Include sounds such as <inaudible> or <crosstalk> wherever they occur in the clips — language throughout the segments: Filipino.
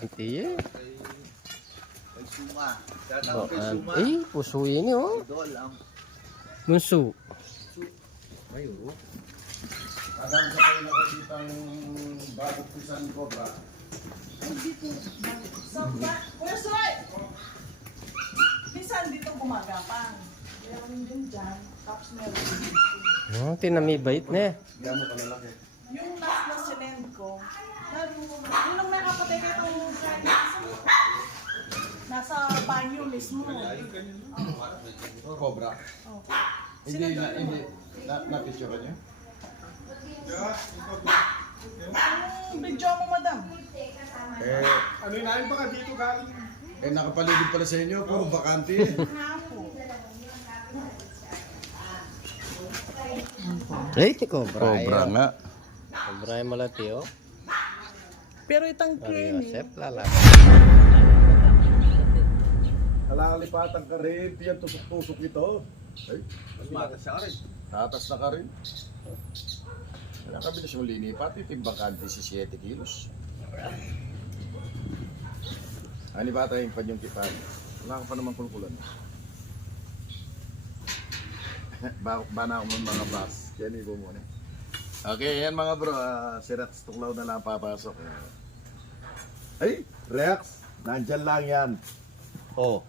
Ni, bakante eh. Suma. Tatawag kay Suma. Bakante. Eh, puso yun oh. Idol ang Munso. Ay, oo. Alam sa kayo nakakita ng bagong pisan cobra. So, ba- Kuya Soy! Minsan dito gumagapang. Meron din dyan. Tapos meron din dito. Oh, tinamibait na eh. Gano'n kalalaki? Yung ko, nung nung nakapatay ka itong nasa banyo mismo. Cobra. Oh. Hindi na, hindi. Na, na-picture niyo? Yung video mo, madam. Eh, Ano inahin pa ka dito galing? eh nakapaligid pala sa inyo, puro bakante eh. Cobra. Cobra nga. Cobra yung malati, oh. Pero itang Mario creamy. Josep, lala. Nalalipatan ka rin, tiyan tusok-tusok ito. Ay, Mata siya rin. tatas na ka rin. Kaya kabilis yung linipat, itimbang ka 17 kilos. Ani ba tayong panyong kipan? Wala ka pa naman kulkulan. <laughs> ba, ba na ako ng mga bus. Kaya ni muna. Okay, yan mga bro. Uh, si Rex Tuklaw na lang papasok. Ay, Rex! Nandyan lang yan. Oh.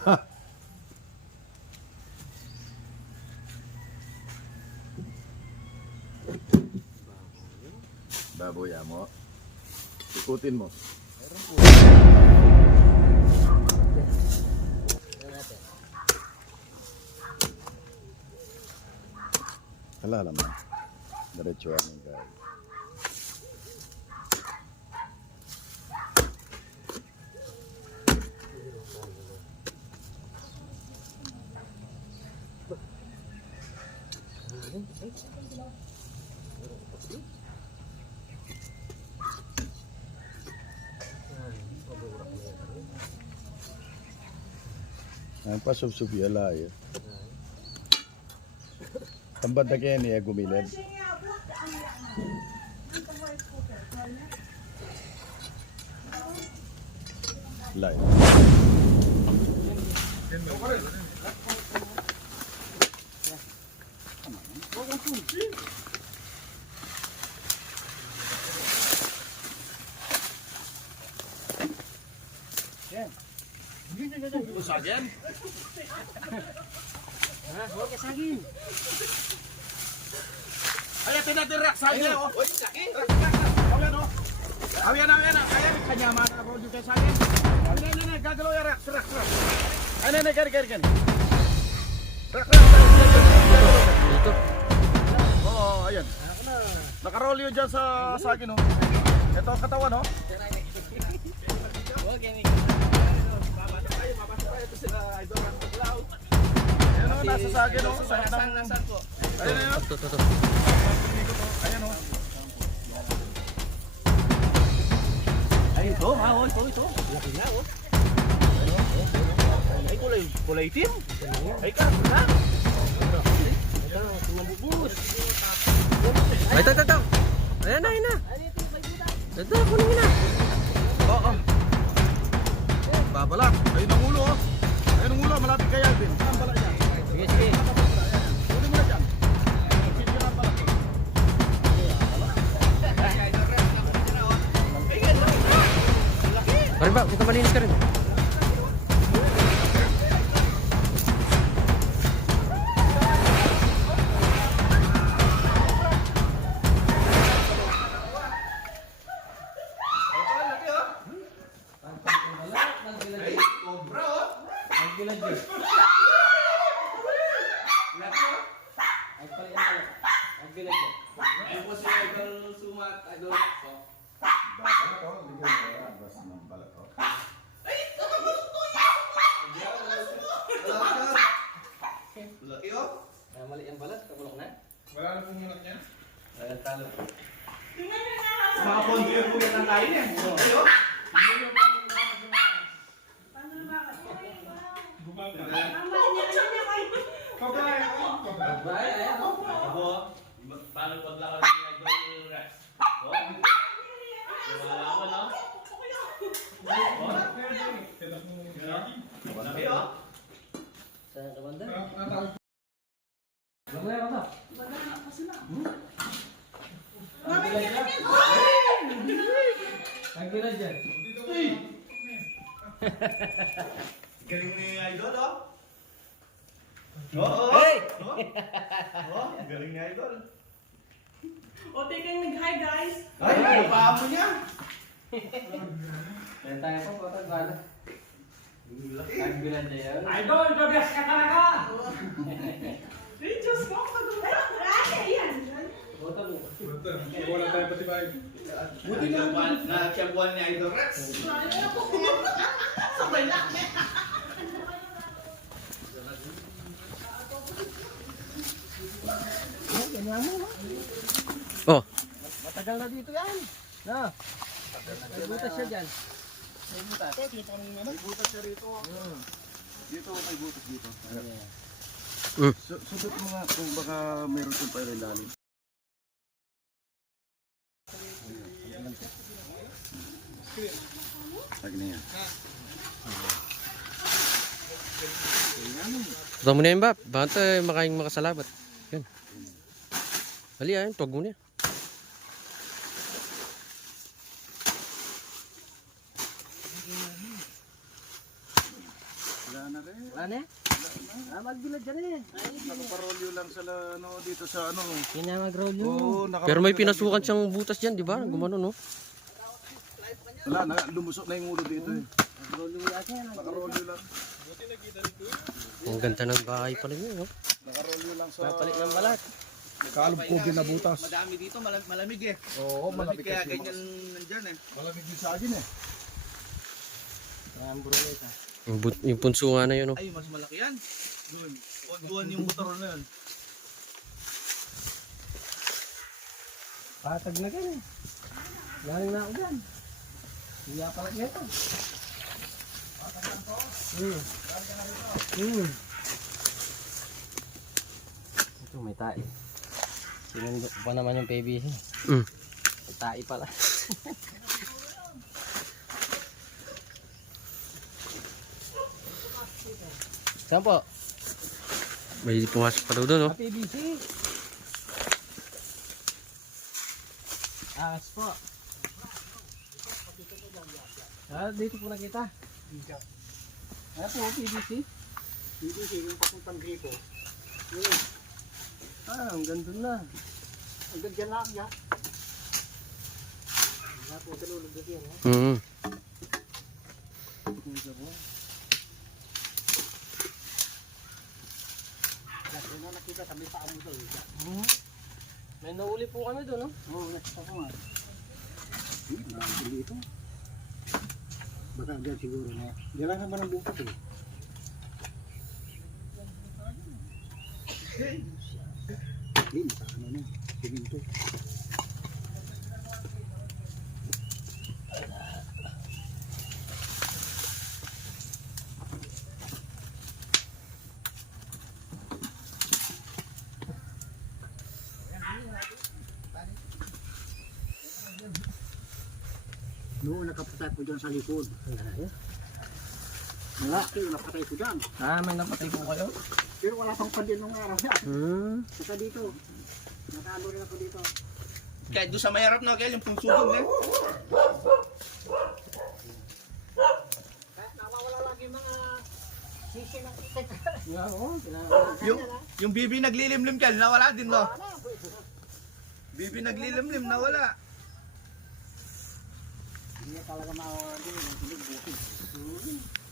<laughs> Baboy mo. Ikutin mo. Wala naman. Diretso ang guys. Ang pasubsub yala eh. Ang banda kaya niya gumilid. Live. Ay, ito natin rak sa inyo. oh. Ayan, oh. Ayan, ayan, ayan. Kanya mana ako dito sa akin. Ayan, ayan, ayan. Gagalaw yan, rak, rak, rak. Ayan, ayan, gari, gari, gari. Rak, rak, rak. Dito. Oo, ayan. Nakarol yun dyan sa sa akin, oh. Ito ang katawan, oh. Ayan, oh, nasa sa akin, oh. Sa akin, Ayan, ayan. Ito, ito, ito. Ayan, oh. Ay, ito. Ha, oh, ito, ito. Laki na, oh. Ay, kulay, kulay itim. Ay, ka, na. Ay, ito, ito, ito. Ayan na, ayan na. Ito, kunin mo na. Oo. Babalak. Ayun ang ulo, oh. Ayun ang ulo, malapit kay Alvin. Saan pala Berapa kita balik sekarang? Sige. Kunin mo na dyan. Video na pala. Pare ba, kita malinis ka rin. Ay, po si Idol Sumat, Idol. So, Laki, oh. Mali ang balat, kabulok na. Wala na pumunat niya. Ayan, talo. Tingnan nga nasa Mga pondo yung pumunat ng tayo niya. Ayo. Paano na ba? Bumaba. Ang mali niya siya niya kayo. Kabay, oh. Kabay. Bye, ayan. Ako, paano paglakad ni Idol Rex? Oh, wala Nagtira dyan. Galing ni Idol, oh. Oo, Hey! oh, galing ni Idol. O, teka yung nag-hi guys. Ay, ano pa mo niya? Yan tayo po, patag bala. Nagtira dyan. Idol, the best ka talaga! Ay, Diyos ko, pag-uwi. Yan. Buti na buwan, na siya buwan ni Idol Rex. Sabay lang. Oh. Matagal na dito yan. Na. May butas siya dyan. May butas. May butas siya rito. Dito, may butas dito. Mm. Su- Subot mo nga kung baka mayroon siyang pa na. Tuwa mo na yan, Bap. Baka tayo makaing makasalabat. Yan. Hali, ayun. Tuwag mo na yan. Wala na na. Ah, magbilad dyan eh. Nakaparolyo lang sa ano, dito sa ano. Na yun. Oo, naka- Pero may pinasukan siyang butas dyan, di ba? Gumano, no? Wala, na, lumusok na yung ulo dito eh. Nakarolyo lang. Ang ganda ng bahay pala niya, no? Nakarolyo lang sa... Papalit ng balat. Kalubko din na butas. Madami dito, malam- malamig eh. Oo, Malamig malamig kaya kasi. ganyan nandyan eh. Malamig din sa akin eh. Yung, but, yung punso nga na yun, no? Ay, mas malaki yan. Doon. Doon yung motor na yun. Patag na gan eh. Galing na ako dyan. Hindi pala nito. Hmm. Hmm. Ito may tae. Sinundo pa naman yung PVC. Mm. May tae pala. Saan po? May pumasok pa daw doon, no? PVC. As po. Ah, dito po nakita. Ah, po, PVC. PVC, yung papuntang gripo. Yun. Ah, ang ganda na. Ang ganda lang ya. Wala po kalulog na yan, ha? Mm. Hmm. May nauli po kami doon, no? Oo, nakita ko nga. dito. Baka dyan siguro na. Diyan lang naman ang bukas eh. Hindi, naka ano na. Siminto. Noon nakapatay ko dyan sa likod. Wala, kaya napatay ko dyan. Ah, may napatay po kayo? Pero wala pang pandin nung araw yan. Hmm. Saka dito. Nakaano rin ako dito. Kahit doon sa may harap na, kaya yung pang sugod eh. Nawawala lagi yung mga sisi ng itik. Yeah, oo. Yung, yung bibi naglilimlim ka, nawala din no? Bibi naglilimlim, nawala. Hindi talaga makawalan din yung tubig bukid.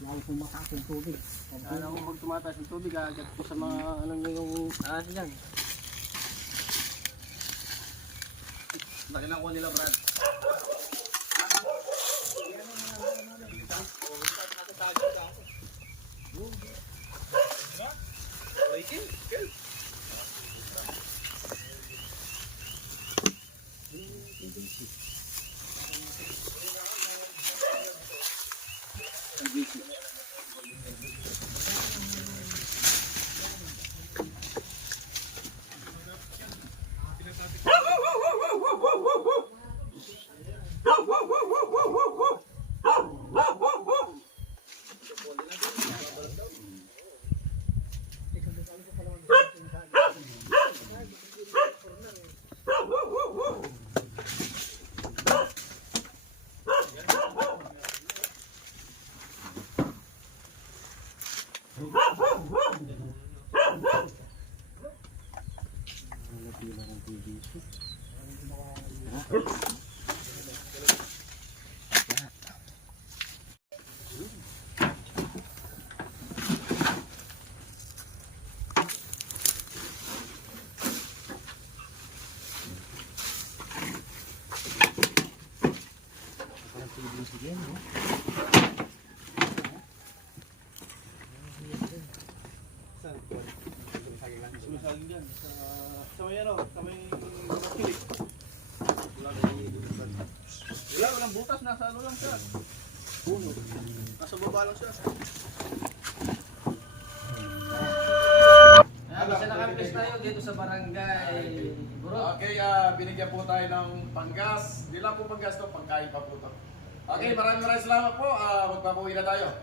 Lalo kung mataas yung tubig. Alam mo pag tumataas yung tubig, agad po sa mga ano na yung ahas dyan. Laki lang ko nila Brad. Sumasagin dyan. Sa, sa may ano, sa may makilig. Wala, walang butas. Nasa ano lang siya. Puno. Nasa baba lang siya. Ah, bisa nakampis tayo dito sa barangay. Bro, Okay, ah, binigyan po tayo ng panggas. Di lang po panggas to, pangkain pa po to. Okay, maraming maraming salamat po. Ah, magpapuwi na tayo.